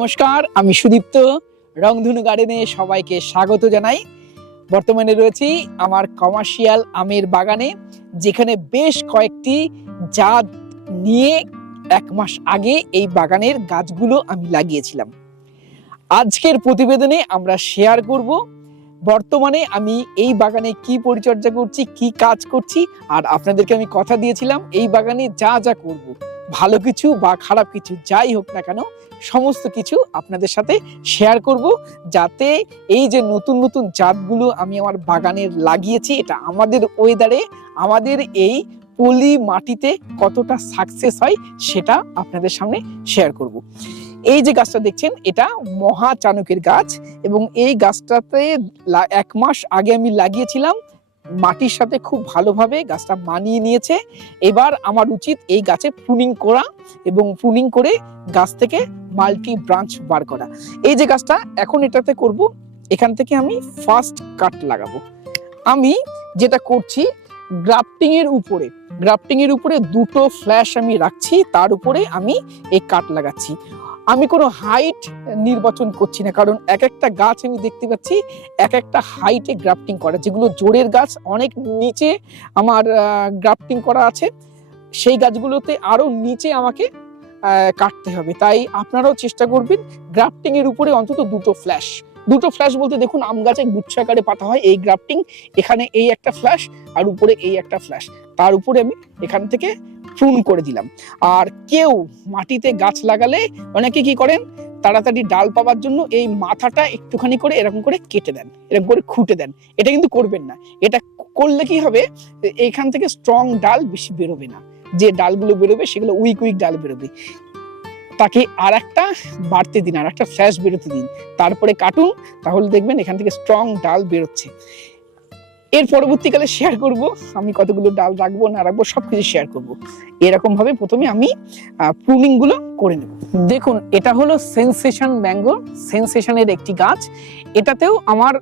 নমস্কার, আমি সুদীপ্ত। রংধনু গার্ডেনে সবাইকে স্বাগত জানাই। বর্তমানে রয়েছি আমার কমার্শিয়াল আমের বাগানে, যেখানে বেশ কয়েকটি জাত নিয়ে এক মাস আগে এই বাগানের গাছগুলো আমি লাগিয়েছিলাম। আজকের প্রতিবেদনে আমরা শেয়ার করব, বর্তমানে আমি এই বাগানে কি পরিচর্যা করছি, কি কাজ করছি, আর আপনাদেরকে আমি কথা দিয়েছিলাম, এই বাগানে যা যা করব। ভালো কিছু বা খারাপ কিছু যাই হোক না কেন, সমস্ত কিছু আপনাদের সাথে শেয়ার করব যাতে এই যে নতুন নতুন জাতগুলো আমি আমার বাগানে লাগিয়েছি, এটা আমাদের ওয়েদারে আমাদের এই পলি মাটিতে কতটা সাকসেস হয় সেটা আপনাদের সামনে শেয়ার করব। এই যে গাছটা দেখছেন, এটা মহা চানকের গাছ এবং এই গাছটাতে এক মাস আগে আমি লাগিয়েছিলাম মাটির সাথে খুব ভালোভাবে গাছটা মানিয়ে নিয়েছে। এবার আমার উচিত এই গাছে প্রুনিং করা এবং প্রুনিং করে গাছ থেকে মাল্টি ব্রাঞ্চ বার করা। এই যে গাছটা, এখন এটাতে করব, এখান থেকে আমি ফার্স্ট কাট লাগাবো। আমি যেটা করছি গ্রাফটিং এর উপরে গ্রাফটিং এর উপরে দুটো ফ্ল্যাশ আমি রাখছি, তার উপরে আমি এই কাট লাগাচ্ছি। আমি কোনো হাইট নির্বাচন করছি না, কারণ এক একটা গাছ আমি দেখতে পাচ্ছি, এক একটা হাইটে গ্রাফটিং করা। যেগুলো জোরের গাছ, অনেক নিচে আমার গ্রাফটিং করা আছে। সেই গাছগুলোতে আরও নিচে আমাকে কাটতে হবে। তাই আপনারাও চেষ্টা করবেন গ্রাফটিং এর উপরে অন্তত দুটো ফ্ল্যাশ দুটো ফ্ল্যাশ বলতে দেখুন, আম গাছে গুচ্ছাকারে পাতা হয়, এই গ্রাফটিং এখানে এই একটা ফ্ল্যাশ আর উপরে এই একটা ফ্ল্যাশ তার উপরে আমি এখান থেকে প্রুন করে দিলাম। আর কেউ মাটিতে গাছ লাগালে অনেকে কি করেন? তাড়াতাড়ি ডাল পাওয়ার জন্য এই মাথাটা একটুখানি করে এরকম করে কেটে দেন, এরকম করে খুঁটে দেন। এটা কিন্তু করবেন না। এটা করলে কি হবে? এইখান থেকে স্ট্রং ডাল বেশি বেরোবে না। যে ডালগুলো বেরোবে সেগুলো উইক উইক ডাল বেরোবে। তাকে আর একটা বাড়তে দিন আর একটা ফ্ল্যাশ বেরোতে দিন। তারপরে কাটুন, তাহলে দেখবেন এখান থেকে স্ট্রং ডাল বেরোচ্ছে। এর পরবর্তীকালে শেয়ার করব। আমি কতগুলো ডাল রাখব, না রাখব, সবকিছু শেয়ার করব। এরকম ভাবে প্রথমে আমি প্রুনিংগুলো করে নেব। দেখুন, এটা হলো সেন্সেশন ম্যাঙ্গো সেন্সেশনের একটি গাছ। এটাতেও আমার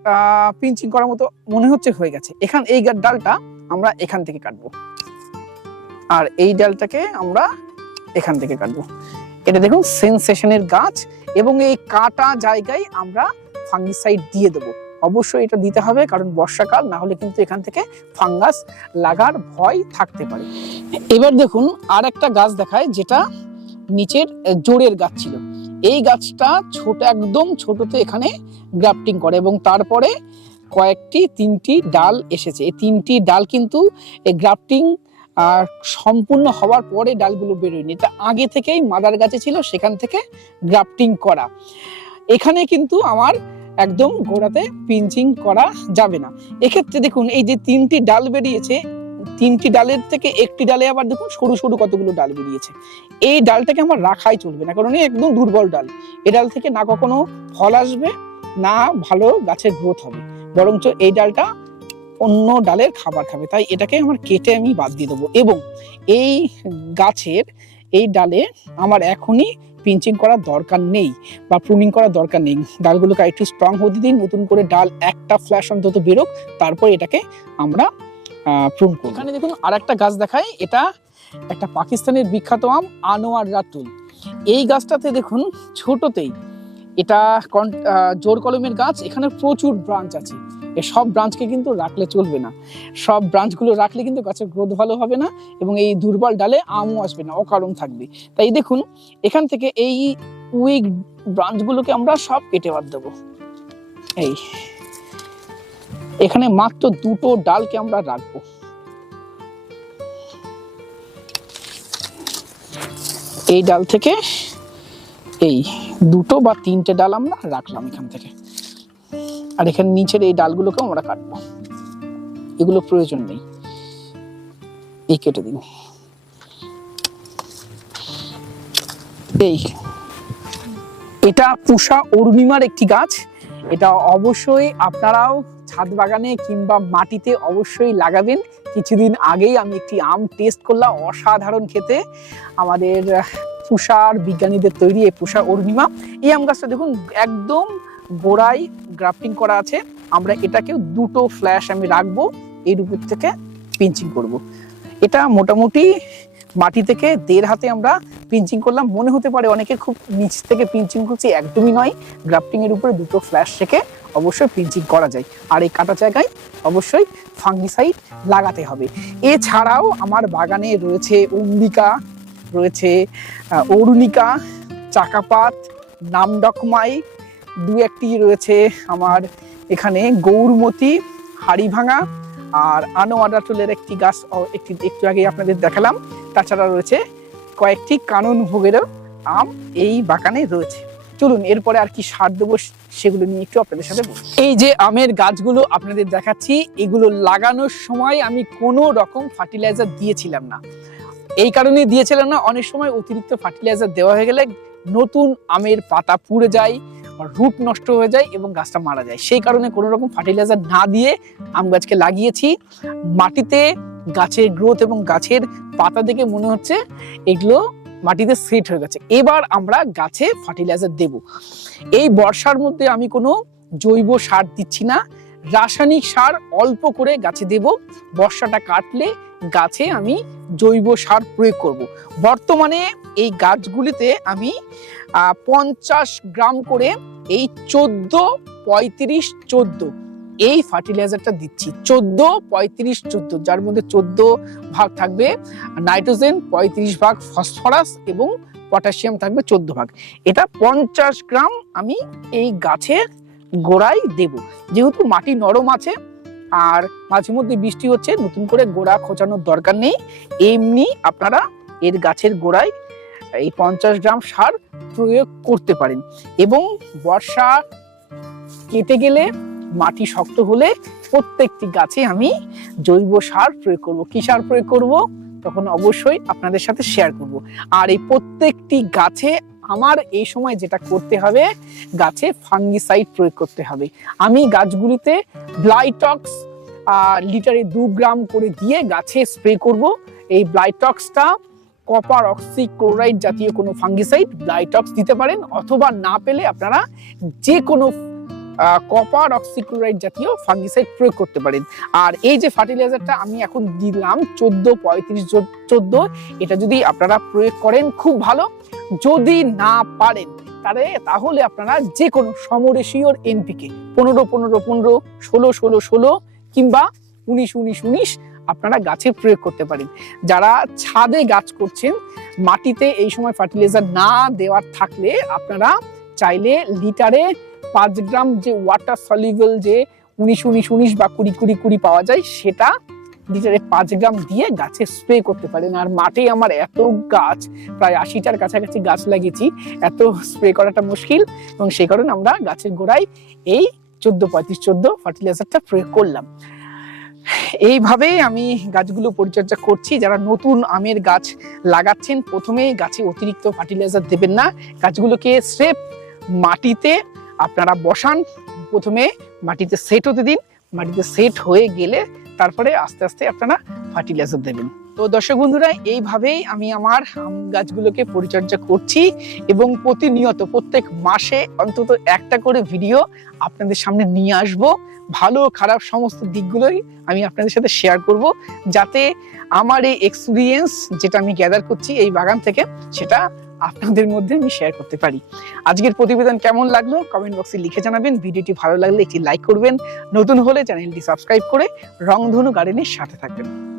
পিঞ্চিং করার মতো মনে হচ্ছে হয়ে গেছে। এখান, এই ডালটা আমরা এখান থেকে কাটবো। আর এই ডালটাকে আমরা এখান থেকে কাটবো। এটা দেখুন সেন্সেশনের গাছ। এবং এই কাটা জায়গায় আমরা ফাঙ্গিসাইড দিয়ে দেবো। অবশ্যই এটা দিতে হবে, কারণ বর্ষাকাল, না হলে কিন্তু এখান থেকে ফাঙ্গাস লাগার ভয় থাকতে পারে। এবার দেখুন আর একটা গাছ দেখায় যেটা নিচের জোরের গাছ ছিল। এই গাছটা ছোট, একদম ছোটতে এখানে গ্রাফটিং করে এবং তারপরে কয়েকটি, তিনটি ডাল এসেছে। এই তিনটি ডাল কিন্তু এই গ্রাফটিং আর সম্পূর্ণ হওয়ার পরে ডালগুলো বেরোয়নি। এটা আগে থেকেই মাদার গাছে ছিল, সেখান থেকে গ্রাফটিং করা। এখানে কিন্তু আমার একদম গোড়াতে পিঞ্চিং করা যাবে না। এক্ষেত্রে দেখুন, এই যে তিনটি ডাল বেরিয়েছে, তিনটি ডালের থেকে একটি ডালে আবার দেখুন সরু সরু কতগুলো ডাল বেরিয়েছে। এই ডালটাকে আমার রাখাই চলবে না, কারণ একদম দুর্বল ডাল। এই ডাল থেকে না কখনো ফল আসবে, না ভালো গাছের গ্রোথ হবে। বরঞ্চ এই ডালটা অন্য ডালের খাবার খাবে। তাই এটাকে আমার কেটে আমি বাদ দিয়ে দেবো। এবং এই গাছের, এই ডালে আমার এখনই পিঞ্চিং করার দরকার নেই বা প্রুনিং করার দরকার নেই। ডালগুলোকে একটু স্ট্রং হতে দিন নতুন করে ডাল একটা ফ্ল্যাশ অন্তত বেরোক, তারপর এটাকে আমরা প্রুন করব। এখানে দেখুন আর একটা গাছ দেখায় এটা একটা পাকিস্তানের বিখ্যাত আম আনোয়ার রাতুল। এই গাছটাতে দেখুন ছোটতেই এটা জোর কলমের গাছ, এখানে প্রচুর ব্রাঞ্চ আছে। এই সব ব্রাঞ্চকে কিন্তু রাখলে চলবে না। সব ব্রাঞ্চগুলো রাখলে কিন্তু গাছের গ্রোথ ভালো হবে না এবং এই দুর্বল ডালে আমও আসবে না, অকারণ থাকবে। তাই দেখুন, এখান থেকে এই উইক ব্রাঞ্চগুলোকে আমরা সব কেটে বাদ দেবো। এই, এখানে মাত্র দুটো ডালকে আমরা রাখব। এই ডাল থেকে এই দুটো বা তিনটে ডাল আমরা রাখলাম এখান থেকে। আর এখানে নিচের এই ডালগুলোকে আমরা কাটবো। এগুলো প্রয়োজন নেই। এই কেটে দিন এই, এটা পুষা অরুণিমার একটি গাছ। এটা অবশ্যই আপনারাও ছাদ বাগানে কিংবা মাটিতে অবশ্যই লাগাবেন। কিছুদিন আগেই আমি একটি আম টেস্ট করলাম অসাধারণ খেতে। আমাদের পুষার, বিজ্ঞানীদের তৈরি এই পুষা অরুণিমা। এই আম গাছটা দেখুন, একদম গোড়ায় গ্রাফটিং করা আছে। আমরা এটাকেও দুটো ফ্ল্যাশ আমি রাখব এর উপর থেকে পিঞ্চিং করব। এটা মোটামুটি মাটি থেকে দেড় হাতে আমরা পিঞ্চিং করলাম। মনে হতে পারে অনেকে খুব নিচ থেকে পিঞ্চিং করছে, একদমই নয়। গ্রাফটিং এর উপরে দুটো ফ্ল্যাশ রেখে অবশ্যই পিঞ্চিং করা যায়। আর এই কাটা জায়গায় অবশ্যই ফাঙ্গিসাইড লাগাতে হবে। এছাড়াও আমার বাগানে রয়েছে অম্বিকা রয়েছে অরুণিকা, চাকাপাত, নামডকমাই, দু একটি রয়েছে আমার এখানে, গৌরমতি, হাড়িভাঙা আর আনোয়ারা টুলের একটি গাছ একটি, একটু আগে আপনাদের দেখালাম। তাছাড়া রয়েছে কয়েকটি কানন ভোগেরও আম এই বাগানে রয়েছে। চলুন, এরপরে আর কি সার দেবো সেগুলো নিয়ে একটু আপনাদের সাথে। এই যে আমের গাছগুলো আপনাদের দেখাচ্ছি, এগুলো লাগানোর সময় আমি কোনো রকম ফার্টিলাইজার দিয়েছিলাম না। এই কারণে দিয়েছিলাম না, অনেক সময় অতিরিক্ত ফার্টিলাইজার দেওয়া হয়ে গেলে নতুন আমের পাতা পুড়ে যায়, রুট নষ্ট হয়ে যায় এবং গাছটা মারা যায়। সেই কারণে কোনো রকম ফার্টিলাইজার না দিয়ে আম গাছকে লাগিয়েছি। মাটিতে গাছের গ্রোথ এবং গাছের পাতা দেখে মনে হচ্ছে এগুলো মাটিতে সেট হয়ে গেছে। এবার আমরা গাছে ফার্টিলাইজার দেব। এই বর্ষার মধ্যে আমি কোনো জৈব সার দিচ্ছি না। রাসায়নিক সার অল্প করে গাছে দেব। বর্ষাটা কাটলে গাছে আমি জৈব সার প্রয়োগ করব। বর্তমানে এই গাছগুলিতে আমি পঞ্চাশ গ্রাম করে এই চোদ্দ, পঁয়ত্রিশ, চোদ্দ এই ফার্টিলাইজারটা দিচ্ছি। চোদ্দ, পঁয়ত্রিশ, চোদ্দ যার মধ্যে চোদ্দ ভাগ থাকবে, নাইট্রোজেন, পঁয়ত্রিশ ভাগ ফসফরাস এবং পটাশিয়াম থাকবে চোদ্দ ভাগ। এটা পঞ্চাশ গ্রাম আমি এই গাছের গোড়ায় দেব। যেহেতু মাটি নরম আছে আর মাঝে মধ্যে বৃষ্টি হচ্ছে, নতুন করে গোড়া খোঁচানোর দরকার নেই। এমনি আপনারা এর গাছের গোড়ায় এই পঞ্চাশ গ্রাম সার প্রয়োগ করতে পারেন এবং বর্ষা কেটে গেলে, মাটি শক্ত হলে প্রত্যেকটি গাছে আমি জৈব সার প্রয়োগ করব। কি সার প্রয়োগ করব? তখন অবশ্যই আপনাদের সাথে শেয়ার করব। আর এই প্রত্যেকটি গাছে আমার এই সময় যেটা করতে হবে, গাছে ফাঙ্গিসাইড প্রয়োগ করতে হবে। আমি গাছগুলিতে ব্লাইটক্স লিটারে দু গ্রাম করে দিয়ে গাছে স্প্রে করব। এই ব্লাইটক্সটা কপার অক্সিক্লোরাইড জাতীয় কোনো ফাঙ্গিসাইড ব্লাইটক্স দিতে পারেন, অথবা না পেলে আপনারা যে কোনো কপার অক্সিক্লোরাইড জাতীয় ফাঙ্গিসাইড প্রয়োগ করতে পারেন। আর এই যে ফার্টিলাইজারটা আমি এখন দিলাম, চোদ্দ পঁয়ত্রিশ চোদ্দ, এটা যদি আপনারা প্রয়োগ করেন, খুব ভালো। যদি না পারেন, তাহলে তাহলে আপনারা যে কোনো সমরেশীয়র এনপিকে পনেরো পনেরো পনেরো, ষোলো ষোলো ষোলো কিংবা উনিশ উনিশ উনিশ আপনারা গাছে প্রয়োগ করতে পারেন। যারা ছাদে গাছ করছেন, মাটিতে এই সময় ফার্টিলাইজার না দেওয়ার থাকলে আপনারা চাইলে লিটারে পাঁচ গ্রাম যে ওয়াটার সলিবল যে উনিশ উনিশ উনিশ বা কুড়ি কুড়ি কুড়ি পাওয়া যায়, সেটা লিটারে পাঁচ গ্রাম দিয়ে গাছে স্প্রে করতে পারেন। আর মাঠে আমার এত গাছ, প্রায় আশিটার কাছাকাছি গাছ লাগিয়েছি, এত স্প্রে করাটা মুশকিল এবং সেই কারণে আমরা গাছের গোড়ায় এই চোদ্দ, পঁয়ত্রিশ, চোদ্দ ফার্টিলাইজারটা প্রয়োগ করলাম। এইভাবে আমি গাছগুলো পরিচর্যা করছি। যারা নতুন আমের গাছ লাগাচ্ছেন, প্রথমে গাছে অতিরিক্ত ফার্টিলাইজার দেবেন না। গাছগুলোকে স্রেফ মাটিতে আপনারা বসান। প্রথমে মাটিতে সেট হতে দিন। মাটিতে সেট হয়ে গেলে তারপরে আস্তে আস্তে আপনারা ফার্টিলাইজার দেবেন। তো দর্শক বন্ধুরা, এইভাবেই আমি আমার আম গাছগুলোকে পরিচর্যা করছি এবং প্রতিনিয়ত প্রত্যেক মাসে অন্তত একটা করে ভিডিও আপনাদের সামনে নিয়ে আসব। ভালো খারাপ সমস্ত দিকগুলোই আমি আপনাদের সাথে শেয়ার করব যাতে আমার এই এক্সপিরিয়েন্স যেটা আমি গ্যাদার করছি এই বাগান থেকে সেটা আপনাদের মধ্যে আমি শেয়ার করতে পারি। আজকের প্রতিবেদন কেমন লাগল? কমেন্ট বক্সে লিখে জানাবেন। ভিডিওটি ভালো লাগলে একটি লাইক করবেন। নতুন হলে চ্যানেলটি সাবস্ক্রাইব করে রংধনু গার্ডেনের সাথে থাকবেন।